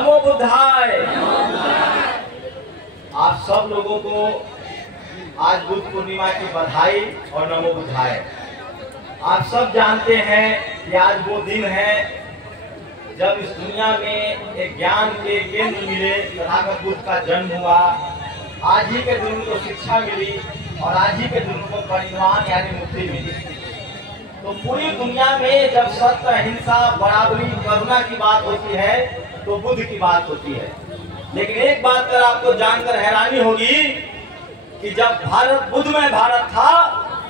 नमो बुद्धाय। आप सब लोगों को आज बुद्ध पूर्णिमा की बधाई और नमो बुद्धाय। आप सब जानते हैं कि आज वो दिन है जब इस दुनिया में एक ज्ञान के केंद्र मिले, तथागत बुद्ध का जन्म हुआ। आज ही के दिन को शिक्षा मिली और आज ही के दिन को परिनिर्वाण यानी मुक्ति मिली। तो पूरी दुनिया में जब सत्य, अहिंसा, बराबरी, करुणा की बात होती है तो बुद्ध की बात होती है। लेकिन एक बात कर आपको जानकर हैरानी होगी कि जब भारत बुद्धमय भारत था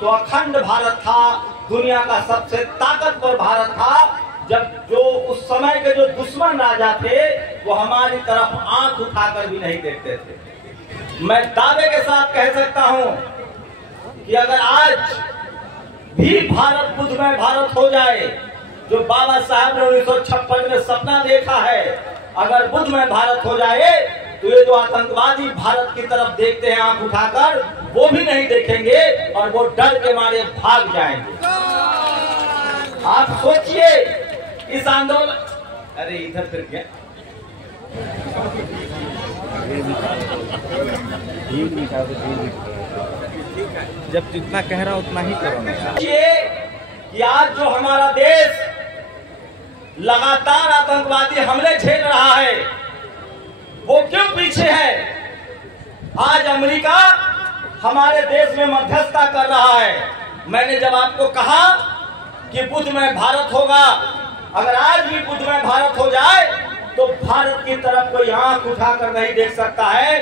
तो अखंड भारत था, दुनिया का सबसे ताकतवर भारत था। जब जो उस समय के जो दुश्मन राजा थे वो हमारी तरफ आंख उठाकर भी नहीं देखते थे। मैं दावे के साथ कह सकता हूं कि अगर आज भी भारत बुद्धमय भारत हो जाए, जो बाबा साहब ने 1956 में सपना देखा है, अगर बुद्धमय भारत हो जाए तो ये जो आतंकवादी भारत की तरफ देखते हैं आंख उठाकर, वो भी नहीं देखेंगे और वो डर के मारे भाग जाएंगे। आप सोचिए इस आंदोलन, अरे इधर फिर क्या, जब जितना कह रहा उतना ही करो। कि आज जो हमारा देश लगातार आतंकवादी हमले झेल रहा है, वो क्यों पीछे है? आज अमेरिका हमारे देश में मध्यस्थता कर रहा है। मैंने जब आपको कहा कि बुद्धमय भारत होगा, अगर आज भी बुद्धमय भारत हो जाए तो भारत की तरफ कोई आंख उठाकर नहीं देख सकता है।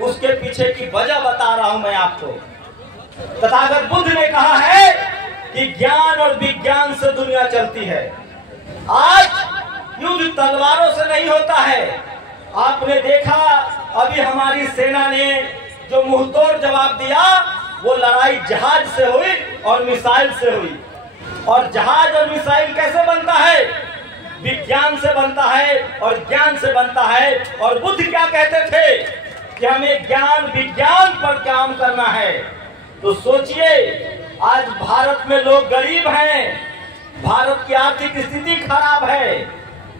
उसके पीछे की वजह बता रहा हूं मैं आपको। तथागत बुद्ध ने कहा है कि ज्ञान और विज्ञान से दुनिया चलती है। आज युद्ध तलवारों से नहीं होता है। आपने देखा अभी हमारी सेना ने जो मुंहतोड़ जवाब दिया, वो लड़ाई जहाज से हुई और मिसाइल से हुई। और जहाज और मिसाइल कैसे बनता है? विज्ञान से बनता है और ज्ञान से बनता है। और बुद्ध क्या कहते थे कि हमें ज्ञान विज्ञान पर काम करना है। तो सोचिए, आज भारत में लोग गरीब हैं, भारत की आर्थिक स्थिति खराब है,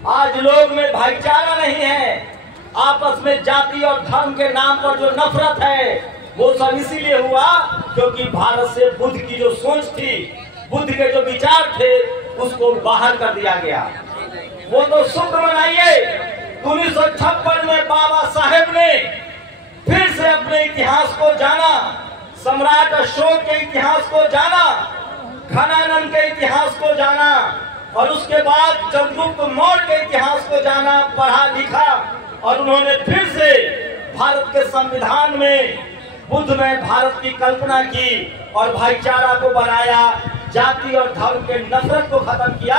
आज लोग में भाईचारा नहीं है, आपस में जाति और धर्म के नाम पर जो नफरत है वो सब इसीलिए हुआ क्योंकि भारत से बुद्ध की जो सोच थी, बुद्ध के जो विचार थे, उसको बाहर कर दिया गया। वो तो शुक्र मनाइए 1956 में बाबा साहेब ने फिर से अपने इतिहास को जाना, सम्राट अशोक के इतिहास को जाना, घनानंद के इतिहास को जाना और उसके बाद चंद्रगुप्त मौर्य के इतिहास को जाना, पढ़ा लिखा और उन्होंने फिर से भारत के संविधान में बुद्धमय भारत की कल्पना की और भाईचारा को बनाया, जाति और धर्म के नफरत को खत्म किया।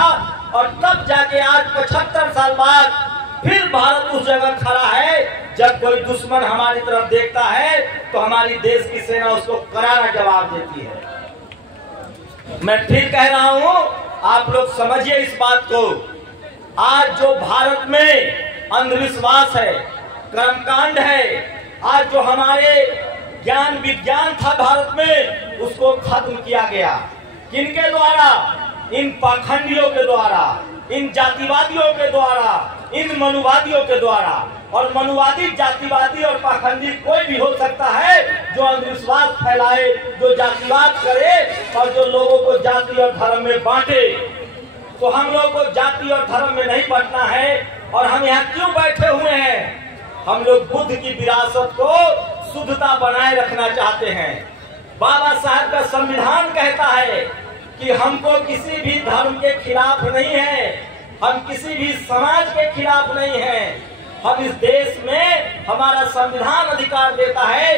और तब जाके आज 75 साल बाद फिर भारत उस जगह खड़ा है जब कोई दुश्मन हमारी तरफ देखता है तो हमारी देश की सेना उसको करारा जवाब देती है। मैं फिर कह रहा हूं, आप लोग समझिए इस बात को। आज जो भारत में अंधविश्वास है, कर्मकांड है, आज जो हमारे ज्ञान विज्ञान था भारत में, उसको खत्म किया गया। किनके द्वारा? इन पाखंडियों के द्वारा, इन जातिवादियों के द्वारा, इन मनुवादियों के द्वारा। और मनुवादी, जातिवादी और पाखंडी कोई भी हो सकता है जो अंधविश्वास फैलाए, जो जातिवाद करे और जो लोगों को जाति और धर्म में बांटे। तो हम लोग को जाति और धर्म में नहीं बांटना है। और हम यहाँ क्यों बैठे हुए हैं? हम लोग बुद्ध की विरासत को शुद्धता बनाए रखना चाहते हैं। बाबा साहब का संविधान कहता है कि हमको किसी भी धर्म के खिलाफ नहीं है, हम किसी भी समाज के खिलाफ नहीं हैं। हम इस देश में, हमारा संविधान अधिकार देता है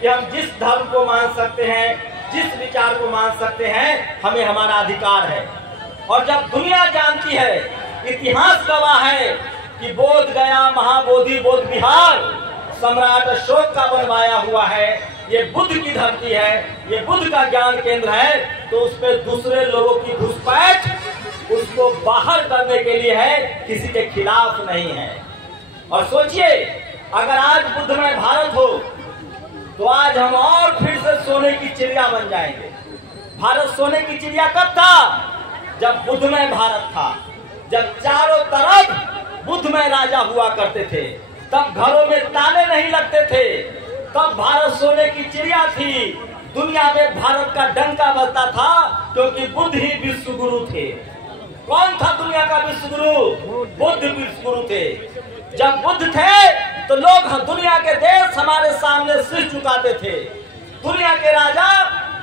कि हम जिस धर्म को मान सकते हैं, जिस विचार को मान सकते हैं, हमें हमारा अधिकार है। और जब दुनिया जानती है, इतिहास गवाह है कि बोध गया, महाबोधि, बोध विहार सम्राट अशोक का बनवाया हुआ है, ये बुद्ध की धरती है, ये बुद्ध का ज्ञान केंद्र है, तो उसमें दूसरे लोगों की घुसपैठ उसको बाहर करने के लिए है, किसी के खिलाफ नहीं है। और सोचिए, अगर आज बुद्धमय भारत हो तो आज हम और फिर से सोने की चिड़िया बन जाएंगे। भारत सोने की चिड़िया कब था? जब बुद्धमय भारत था, जब चारों तरफ बुद्धमय बुद्धमय राजा हुआ करते थे। तब घरों में ताले नहीं लगते थे, तब भारत सोने की चिड़िया थी। दुनिया में भारत का डंका बजता था, क्योंकि बुद्ध ही विश्व गुरु थे। कौन था दुनिया का विश्व गुरु? बुद्ध विश्व गुरु थे। जब बुद्ध थे तो लोग दुनिया के देश हमारे सामने सिर झुकाते थे। दुनिया के राजा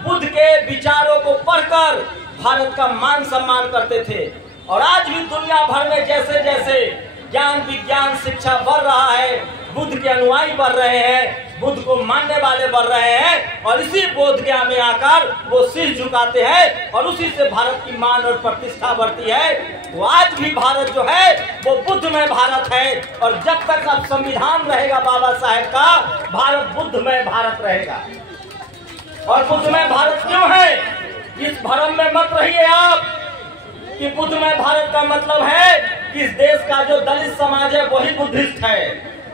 बुद्ध के विचारों को पढ़कर भारत का मान सम्मान करते थे। और आज भी दुनिया भर में जैसे जैसे ज्ञान विज्ञान शिक्षा बढ़ रहा है, बुद्ध के अनुयायी बढ़ रहे हैं, बुद्ध को मानने वाले बढ़ रहे हैं, और इसी बोध ज्ञान में आकर वो सिर झुकाते हैं और उसी से भारत की मान और प्रतिष्ठा बढ़ती है। तो आज भी भारत जो है वो बुद्धमय भारत है, और जब तक अब संविधान रहेगा बाबा साहेब का, भारत बुद्धमय भारत रहेगा। और बुद्धमय भारत क्यों है? इस भ्रम में मत रहिए आप कि बुद्धमय भारत का मतलब है कि इस देश का जो दलित समाज है वही बुद्धिस्ट है।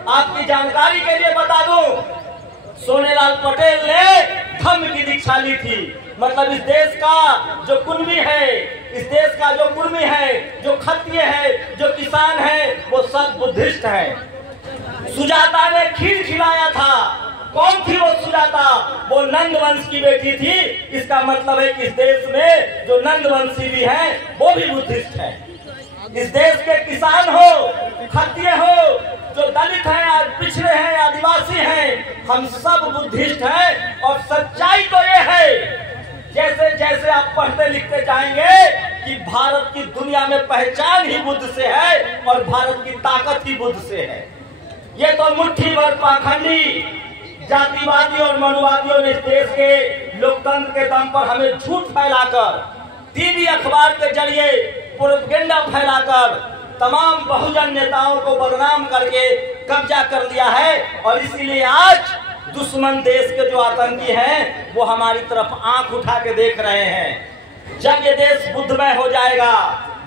आपकी जानकारी के लिए बता दूं, सोनेलाल पटेल ने धम्म की दीक्षा ली थी। मतलब इस देश का जो कुर्मी है, इस देश का जो कुर्मी है, जो क्षत्रिय है, जो किसान है, वो सब बुद्धिस्ट है। सुजाता ने खीर खिलाया था। कौन थी वो सुजाता? वो नंद वंश की बेटी थी। इसका मतलब है कि इस देश में जो नंद वंशी भी है वो भी बुद्धिस्ट है। इस देश के किसान हो, क्षत्रिय हो, जो दलित हैं, आज पिछड़े हैं, आदिवासी हैं, हम सब बुद्धिस्ट हैं। और सच्चाई तो ये है, जैसे जैसे आप पढ़ते लिखते जाएंगे कि भारत की दुनिया में पहचान ही बुद्ध से है और भारत की ताकत ही बुद्ध से है। ये तो मुट्ठी भर पाखंडी जातिवादी और मनुवादियों ने इस देश के लोकतंत्र के दम पर हमें झूठ फैलाकर, टीवी अखबार के जरिए प्रोपेगेंडा फैलाकर तमाम बहुजन नेताओं को बदनाम करके कब्जा कर लिया है। और इसीलिए आज दुश्मन देश के जो आतंकी हैं वो हमारी तरफ आंख उठा के देख रहे हैं। जब ये देश बुद्धमय हो जाएगा,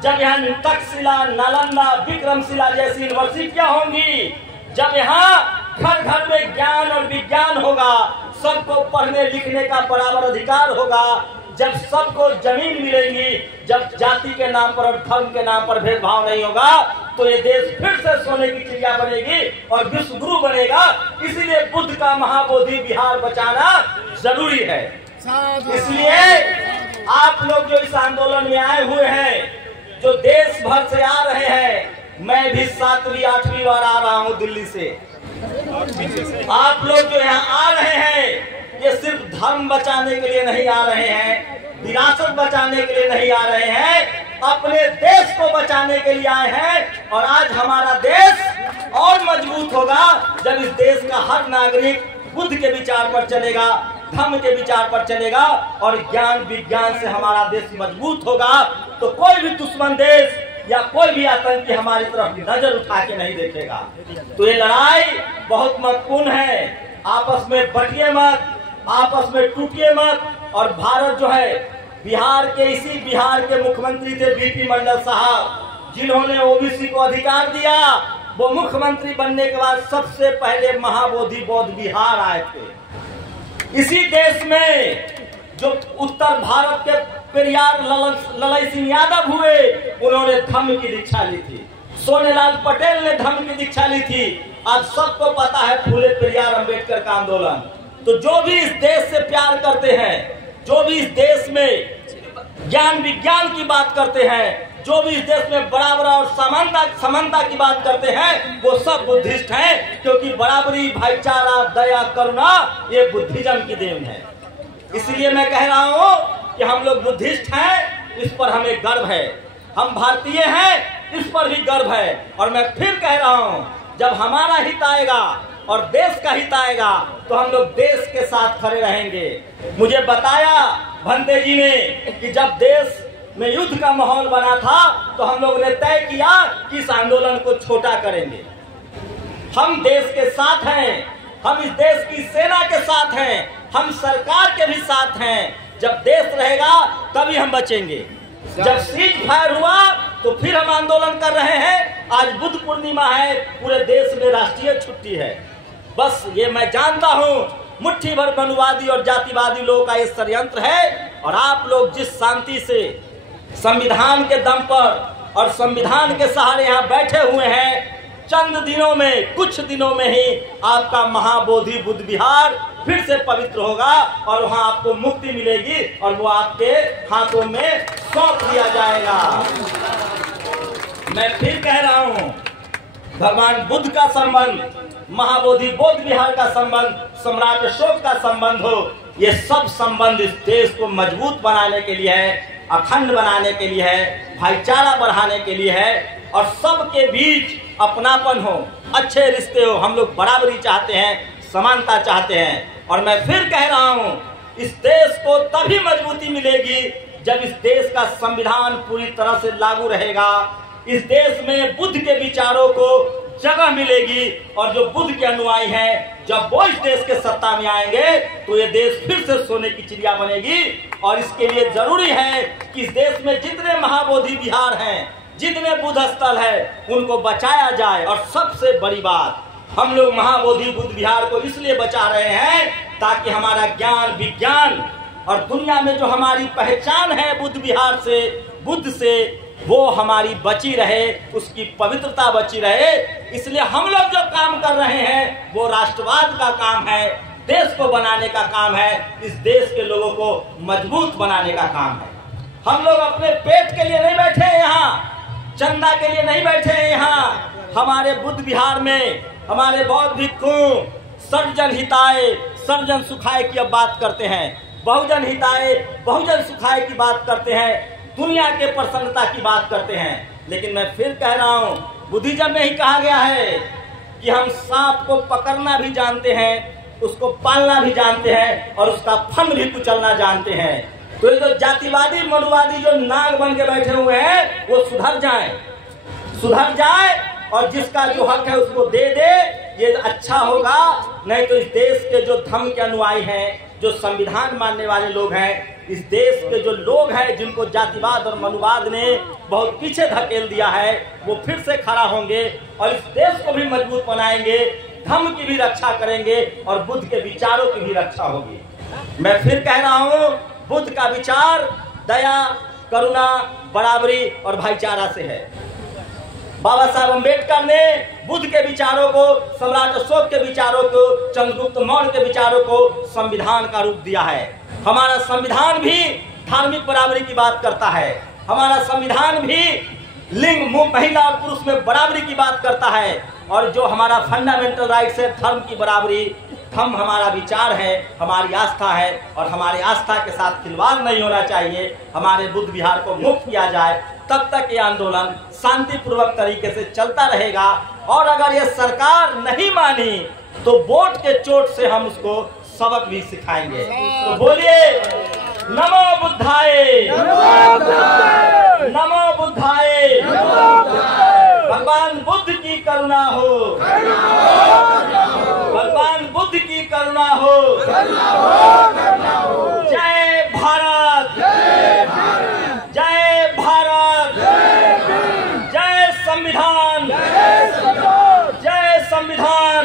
जब यहाँ तक्षशिला, नालंदा, विक्रमशिला जैसी यूनिवर्सिटियां होंगी, जब यहाँ घर घर में ज्ञान और विज्ञान होगा, सबको पढ़ने लिखने का बराबर अधिकार होगा, जब सबको जमीन मिलेगी, जब जाति के नाम पर और धर्म के नाम पर भेदभाव नहीं होगा, तो ये देश फिर से सोने की चिड़िया बनेगी और विश्व गुरु बनेगा। इसीलिए बुद्ध का महाबोधि बिहार बचाना जरूरी है। इसलिए आप लोग जो इस आंदोलन में आए हुए हैं, जो देश भर से आ रहे हैं, मैं भी 7वीं 8वीं बार आ रहा हूँ दिल्ली से। आप लोग जो यहाँ आ रहे हैं, ये सिर्फ धर्म बचाने के लिए नहीं आ रहे हैं, विरासत बचाने के लिए नहीं आ रहे हैं, अपने देश को बचाने के लिए आए हैं। और आज हमारा देश और मजबूत होगा जब इस देश का हर नागरिक बुद्ध के विचार पर चलेगा, धर्म के विचार पर चलेगा, और ज्ञान विज्ञान से हमारा देश मजबूत होगा। तो कोई भी दुश्मन देश या कोई भी आतंकी हमारी तरफ नजर उठा के नहीं देखेगा। तो ये लड़ाई बहुत महत्वपूर्ण है। आपस में बटिए मत, आपस में टूटिए मत। और भारत जो है, बिहार के मुख्यमंत्री थे बीपी मंडल साहब, जिन्होंने ओबीसी को अधिकार दिया। वो मुख्यमंत्री बनने के बाद सबसे पहले महाबोधि बौद्ध बिहार आए थे। इसी देश में जो उत्तर भारत के पेरियार ललई सिंह यादव हुए, उन्होंने धम्म की दीक्षा ली थी। सोनेलाल पटेल ने धम्म की दीक्षा ली थी। आज सबको पता है फूले पेरियार अम्बेडकर का आंदोलन। तो जो भी इस देश से प्यार करते हैं, जो भी इस देश में ज्ञान विज्ञान की बात करते हैं, जो भी इस देश में बराबर और समानता की बात करते हैं, वो सब बुद्धिस्ट हैं। क्योंकि बराबरी, भाईचारा, दया, करुणा ये बुद्धिज्म की देन है। इसलिए मैं कह रहा हूँ कि हम लोग बुद्धिस्ट हैं, इस पर हमें गर्व है। हम भारतीय हैं, इस पर भी गर्व है। और मैं फिर कह रहा हूँ, जब हमारा हित आएगा और देश का हित आएगा तो हम लोग देश के साथ खड़े रहेंगे। मुझे बताया भंते जी ने कि जब देश में युद्ध का माहौल बना था तो हम लोग ने तय किया कि इस आंदोलन को छोटा करेंगे। हम देश के साथ हैं, हम इस देश की सेना के साथ हैं, हम सरकार के भी साथ हैं। जब देश रहेगा तभी हम बचेंगे। जब सीज फायर हुआ तो फिर हम आंदोलन कर रहे हैं। आज बुद्ध पूर्णिमा है, पूरे देश में राष्ट्रीय छुट्टी है। बस ये मैं जानता हूँ मुट्ठी भर मनुवादी और जातिवादी लोगों का ये षड्यंत्र है। और आप लोग जिस शांति से संविधान के दम पर और संविधान के सहारे यहाँ बैठे हुए हैं, चंद दिनों में, कुछ दिनों में ही आपका महाबोधि बुद्ध विहार फिर से पवित्र होगा और वहां आपको मुक्ति मिलेगी और वो आपके हाथों में सौंप दिया जाएगा। मैं फिर कह रहा हूं, भगवान बुद्ध का संबंध, महाबोधि बौद्ध विहार का संबंध, सम्राट अशोक का संबंध हो, ये सब संबंध इस देश को मजबूत बनाने के लिए है, अखंड बनाने के लिए है, भाईचारा बढ़ाने के लिए है और सबके बीच अपनापन हो, अच्छे रिश्ते हो। हम लोग बराबरी चाहते हैं, समानता चाहते हैं। और मैं फिर कह रहा हूं, इस देश को तभी मजबूती मिलेगी जब इस देश का संविधान पूरी तरह से लागू रहेगा, इस देश में बुद्ध के विचारों को जगह मिलेगी और जो बुद्ध के अनुयायी हैं, जब वो इस देश के सत्ता में आएंगे तो ये देश फिर से सोने की चिड़िया बनेगी। और इसके लिए जरूरी है कि इस देश में जितने महाबोधि विहार हैं, जितने बुद्ध स्थल है, उनको बचाया जाए। और सबसे बड़ी बात, हम लोग महाबोधि बुद्ध विहार को इसलिए बचा रहे हैं ताकि हमारा ज्ञान, विज्ञान और दुनिया में जो हमारी पहचान है बुद्ध विहार से, बुद्ध से, वो हमारी बची रहे, उसकी पवित्रता बची रहे। इसलिए हम लोग जो काम कर रहे हैं वो राष्ट्रवाद का काम है, देश को बनाने का काम है, इस देश के लोगों को मजबूत बनाने का काम है। हम लोग अपने पेट के लिए नहीं बैठे हैं यहाँ, चंदा के लिए नहीं बैठे हैं यहाँ। हमारे बुद्ध विहार में हमारे बौद्ध भिक्षु सर्वजन हिताय सर्वजन सुखाय की अब बात करते हैं, बहुजन हिताय बहुजन सुखाय की बात करते हैं, दुनिया के प्रसन्नता की बात करते हैं। लेकिन मैं फिर कह रहा हूँ, बुद्धिज्म में ही कहा गया है कि हम सांप को पकड़ना भी जानते हैं, उसको पालना भी जानते हैं और उसका फन भी कुचलना जानते हैं। तो ये जो जातिवादी, मनुवादी जो नाग बन के बैठे हुए हैं, वो सुधर जाए और जिसका जो हक है उसको दे दे, ये अच्छा होगा। नहीं तो इस देश के जो धर्म के अनुयायी हैं, जो संविधान मानने वाले लोग हैं, इस देश के जो लोग हैं जिनको जातिवाद और मनुवाद ने बहुत पीछे धकेल दिया है, वो फिर से खड़ा होंगे और इस देश को भी मजबूत बनाएंगे, धर्म की भी रक्षा करेंगे और बुद्ध के विचारों की भी रक्षा होगी। मैं फिर कह रहा हूँ, बुद्ध का विचार दया, करुणा, बराबरी और भाईचारा से है। बाबा साहब अम्बेडकर ने बुद्ध के विचारों को, सम्राट अशोक के विचारों को, चंद्रगुप्त मौर्य के विचारों को संविधान का रूप दिया है। हमारा संविधान भी धार्मिक बराबरी की बात करता है, हमारा संविधान भी लिंग, महिला और पुरुष में बराबरी की बात करता है। और जो हमारा फंडामेंटल राइट्स है, धर्म की बराबरी, धर्म हमारा विचार है, हमारी आस्था है और हमारी आस्था के साथ खिलवाड़ नहीं होना चाहिए। हमारे बुद्ध विहार को मुक्त किया जाए, तब तक ये आंदोलन शांतिपूर्वक तरीके से चलता रहेगा। और अगर ये सरकार नहीं मानी तो वोट के चोट से हम उसको सबक भी सिखाएंगे। तो बोलिए नमो बुद्धाय, नमो बुद्धाय। भगवान बुद्ध की करुणा हो, भगवान बुद्ध की करुणा हो। जय भारत, जय भारत, जय संविधान, जय संविधान।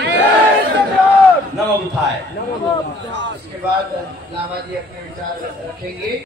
नमो बुद्धाय। उसके बाद लामा जी अपने विचार रखेंगे।